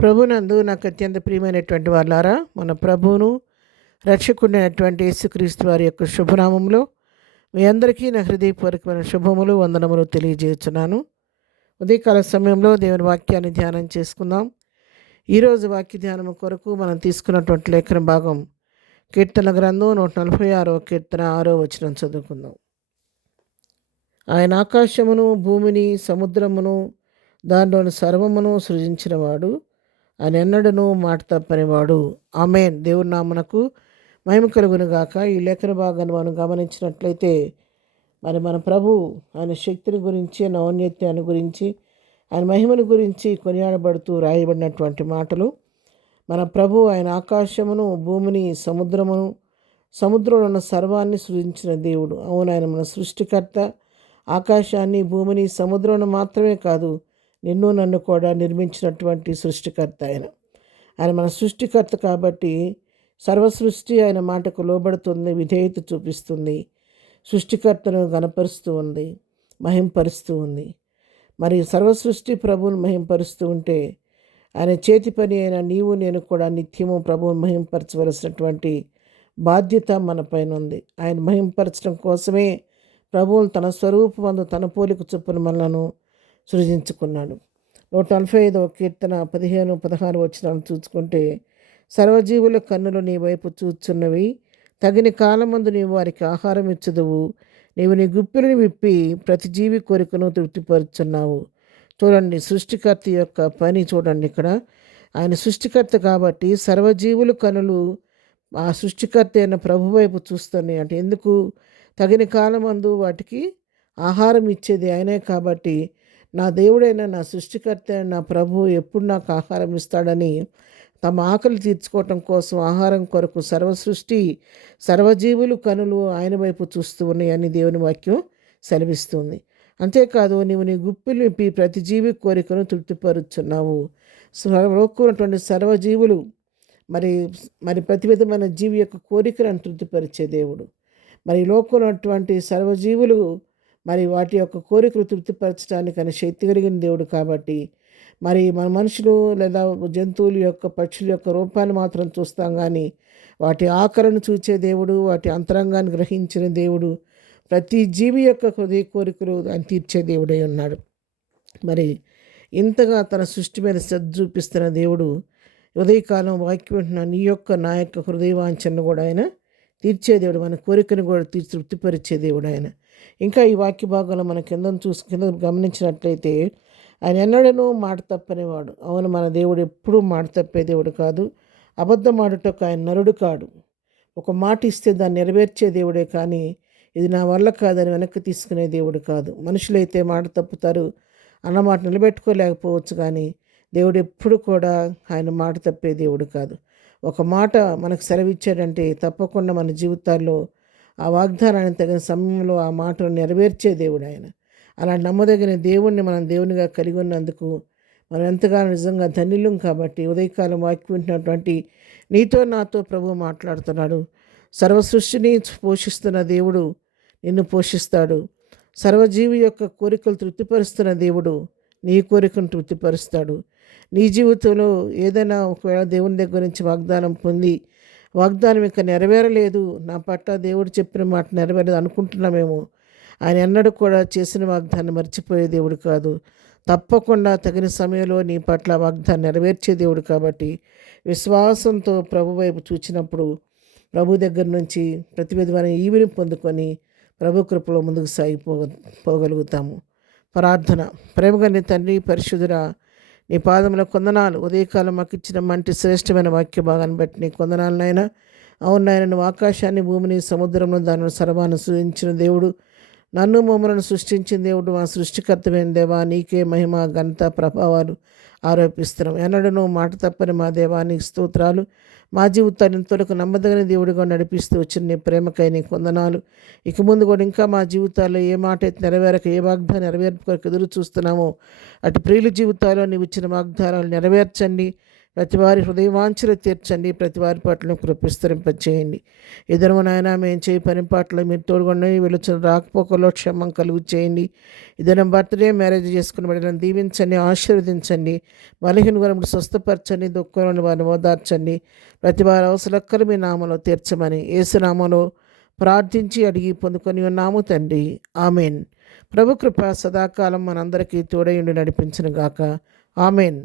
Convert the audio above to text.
ప్రభునందు నాకు అత్యంత ప్రియమైనటువంటి వాళ్ళారా, మన ప్రభువును రక్షకుడైనటువంటి యేసుక్రీస్తు వారి యొక్క శుభనామంలో మీ అందరికీ నా హృదయపూర్వకమైన శుభములు వందనములు తెలియజేస్తున్నాను. ఉదయకాల సమయంలో దేవుని వాక్యాన్ని ధ్యానం చేసుకుందాం. ఈరోజు వాక్య ధ్యానం కొరకు మనం తీసుకున్నటువంటి లేఖన భాగం కీర్తన గ్రంథం 146వ కీర్తన 6వ వచనం చదువుకుందాం. ఆయన ఆకాశమును, భూమిని, సముద్రమును, దానిలోని సర్వమును సృజించినవాడు, ఆయన ఎన్నడను మాట తప్పనివాడు. ఆమేన్. దేవుని నామమునకు మహిమ కలుగును గాక. ఈ లేఖన భాగాన్ని మనం గమనించినట్లయితే మన ప్రభు ఆయన శక్తిని గురించి, ఆయన ఔన్నత్యాన్ని గురించి, ఆయన మహిమను గురించి కొనియాడబడుతూ రాయబడినటువంటి మాటలు. మన ప్రభు ఆయన ఆకాశమును, భూమిని, సముద్రంలో ఉన్న సర్వాన్ని సృజించిన దేవుడు. అవును, ఆయన మన సృష్టికర్త. ఆకాశాన్ని, భూమిని, సముద్రం మాత్రమే కాదు, నిన్ను నన్ను కూడా నిర్మించినటువంటి సృష్టికర్త ఆయన మన సృష్టికర్త కాబట్టి సర్వ సృష్టి ఆయన మాటకు లోబడుతుంది, విధేయత చూపిస్తుంది, సృష్టికర్తను గణపరుస్తూ ఉంది, మహింపరుస్తూ ఉంది. మరి సర్వ సృష్టి ప్రభువును మహింపరుస్తూ ఉంటే ఆయన చేతి పని అయిన నీవు నేను కూడా నిత్యము ప్రభువును మహింపరచవలసినటువంటి బాధ్యత మన పైన ఉంది. ఆయన మహింపరచడం కోసమే ప్రభువును తన స్వరూపమందు తన పోలిక చొప్పున మనలను సృజించుకున్నాడు. 145వ కీర్తన 15-16 వచనాలను చూసుకుంటే, సర్వజీవుల కన్నులు నీ వైపు చూచున్నవి, తగిన కాలమందు నీవు వారికి ఆహారం ఇచ్చుదువు, నీవు నీ గుప్పిని విప్పి ప్రతి జీవి కోరికను తృప్తిపరుచున్నావు. చూడండి, సృష్టికర్త యొక్క పని చూడండి. ఇక్కడ ఆయన సృష్టికర్త కాబట్టి సర్వజీవుల కనులు ఆ సృష్టికర్త అయిన ప్రభు వైపు చూస్తున్నాయి. అంటే ఎందుకు? తగిన కాలమందు వాటికి ఆహారం ఇచ్చేది ఆయనే కాబట్టి నా దేవుడైన నా సృష్టికర్త నా ప్రభు ఎప్పుడు నాకు ఆహారం ఇస్తాడని తమ ఆకలి తీర్చుకోవటం కోసం ఆహారం కొరకు సర్వజీవులు కనులు ఆయన వైపు చూస్తూ ఉన్నాయని దేవుని వాక్యం సెలవిస్తుంది. అంతేకాదు, నీవు నీ గుప్పిలు విప్పి ప్రతి జీవి కోరికను తృప్తిపరుచున్నావు. లోకున్నటువంటి సర్వజీవులు మరి ప్రతి విధమైన జీవి యొక్క కోరికలను తృప్తిపరిచే దేవుడు. మరి లోకంలో ఉన్నటువంటి సర్వజీవులు మరి వాటి యొక్క కోరికలు తృప్తిపరచడానికి ఆయన శక్తి కలిగిన దేవుడు కాబట్టి మరి మన మనుషులు లేదా జంతువుల యొక్క, పక్షుల యొక్క రూపాన్ని మాత్రం చూస్తాం, కానీ వాటి ఆకరణ చూచే దేవుడు, వాటి అంతరంగాన్ని గ్రహించిన దేవుడు, ప్రతి జీవి యొక్క హృదయ కోరికలు ఆయన తీర్చే దేవుడై ఉన్నాడు. మరి ఇంతగా తన సృష్టి మీద శ్రద్ధ చూపిస్తున్న దేవుడు ఉదయకాలం వాక్యం వింటున్న నా యొక్క హృదయవాంఛను కూడా ఆయన తీర్చే దేవుడు, మన కోరికను కూడా తృప్తిపరిచే దేవుడు ఆయన. ఇంకా ఈ వాక్య భాగంలో మన కింద గమనించినట్లయితే, ఆయన ఎన్నడనూ మాట తప్పనివాడు. అవును, మన దేవుడు ఎప్పుడూ మాట తప్పే దేవుడు కాదు. అబద్ధం ఆడుటకు ఆయన నరుడు కాడు. ఒక మాట ఇస్తే దాన్ని నెరవేర్చే దేవుడే కానీ ఇది నా వల్ల కాదని వెనక్కి తీసుకునే దేవుడు కాదు. మనుషులైతే మాట తప్పుతారు, అన్నమాట నిలబెట్టుకోలేకపోవచ్చు, కానీ దేవుడు ఎప్పుడు కూడా ఆయన మాట తప్పే దేవుడు కాదు. ఒక మాట మనకు సెలవిచ్చాడంటే తప్పకుండా మన జీవితాల్లో ఆ వాగ్దానాన్ని తగిన సమయంలో ఆ మాటను నెరవేర్చే దేవుడు ఆయన. అలా నమ్మదగిన దేవుణ్ణి మనం దేవునిగా కలిగి ఉన్నందుకు మనం ఎంతగానో నిజంగా ధన్యులం. కాబట్టి ఉదయకాలం వాక్యం వింటున్నటువంటి నీతో నాతో ప్రభు మాట్లాడుతున్నాడు. సర్వసృష్టిని పోషిస్తున్న దేవుడు నిన్ను పోషిస్తాడు. సర్వజీవి యొక్క కోరికలు తృప్తిపరుస్తున్న దేవుడు నీ కోరికను తృప్తిపరుస్తాడు. నీ జీవితంలో ఏదైనా ఒకవేళ దేవుని దగ్గర నుంచి వాగ్దానం పొంది వాగ్దానం ఇంకా నెరవేరలేదు, నా పట్ల దేవుడు చెప్పిన మాట నెరవేరలేదు అనుకుంటున్నామేమో, ఆయన ఎన్నడూ కూడా చేసిన వాగ్దాన్ని మర్చిపోయే దేవుడు కాదు. తప్పకుండా తగిన సమయంలో నీ పట్ల వాగ్దాన్ని నెరవేర్చే దేవుడు కాబట్టి విశ్వాసంతో ప్రభు వైపు చూచినప్పుడు ప్రభు దగ్గర నుంచి ప్రతి విధమైన ఈవిని పొందుకొని ప్రభు కృపలో ముందుకు పోగలుగుతాము. ప్రార్థన. ప్రేమగని తండ్రి, పరిశుద్ధుడా, నీ పాదముల కొందనాలు. ఉదయకాలం మాకు ఇచ్చిన మంచి శ్రేష్టమైన వాక్య భాగాన్ని బట్టి నీ కొందనాలనైనా. అవునాయన, నువ్వు ఆకాశాన్ని, భూమిని, సముద్రంలో దానిని సర్వాన్ని సృజించిన దేవుడు, నన్ను మమ్మలను సృష్టించిన దేవుడు, మా సృష్టికర్తమైన దేవా, నీకే మహిమ, ఘనత, ప్రభావాలు ఆరోపిస్తున్నాం. ఎన్నడూ మాట తప్పని మా దేవానికి స్తోత్రాలు. మా జీవితాన్ని ఇంతవరకు నమ్మదగిన దేవుడిగా నడిపిస్తూ వచ్చిన నీ ప్రేమకై నీ కొందనాలు. ఇక ముందు కూడా ఇంకా మా జీవితాల్లో ఏ మాట అయితే నెరవేరక, ఏ వాగ్దానం నెరవేర్పు కొరకు ఎదురు చూస్తున్నామో అటు ప్రియుల జీవితాల్లో నీవు ఇచ్చిన వాగ్దానాలు నెరవేర్చండి. ప్రతి వారి హృదయవాంఛలు తీర్చండి. ప్రతి వారి పట్ల కృపిస్తరింపచేయండి. ఇద్దరు నాయన మేము చేయి పని పాటలు మీరు తోడుగొండి. వెలుచున్న రాకపోకలో క్షేమం కలుగు చేయండి. ఇద్దరు బర్త్డే మ్యారేజ్ చేసుకుని బిడ్డలను దీవించండి, ఆశీర్వదించండి. బలహీన గుణములు స్వస్థపరచండి, దుఃఖంలోని వారిని ఓదార్చండి. ప్రతి వారి అవసరక్కలు మీ నామలో తీర్చమని యేసు నామములో ప్రార్థించి అడిగి పొందుకొని ఉన్నాము తండ్రి. ఆమెన్. ప్రభు కృప సదాకాలం మనందరికీ తోడయుండి నడిపించును గాక. ఆమెన్.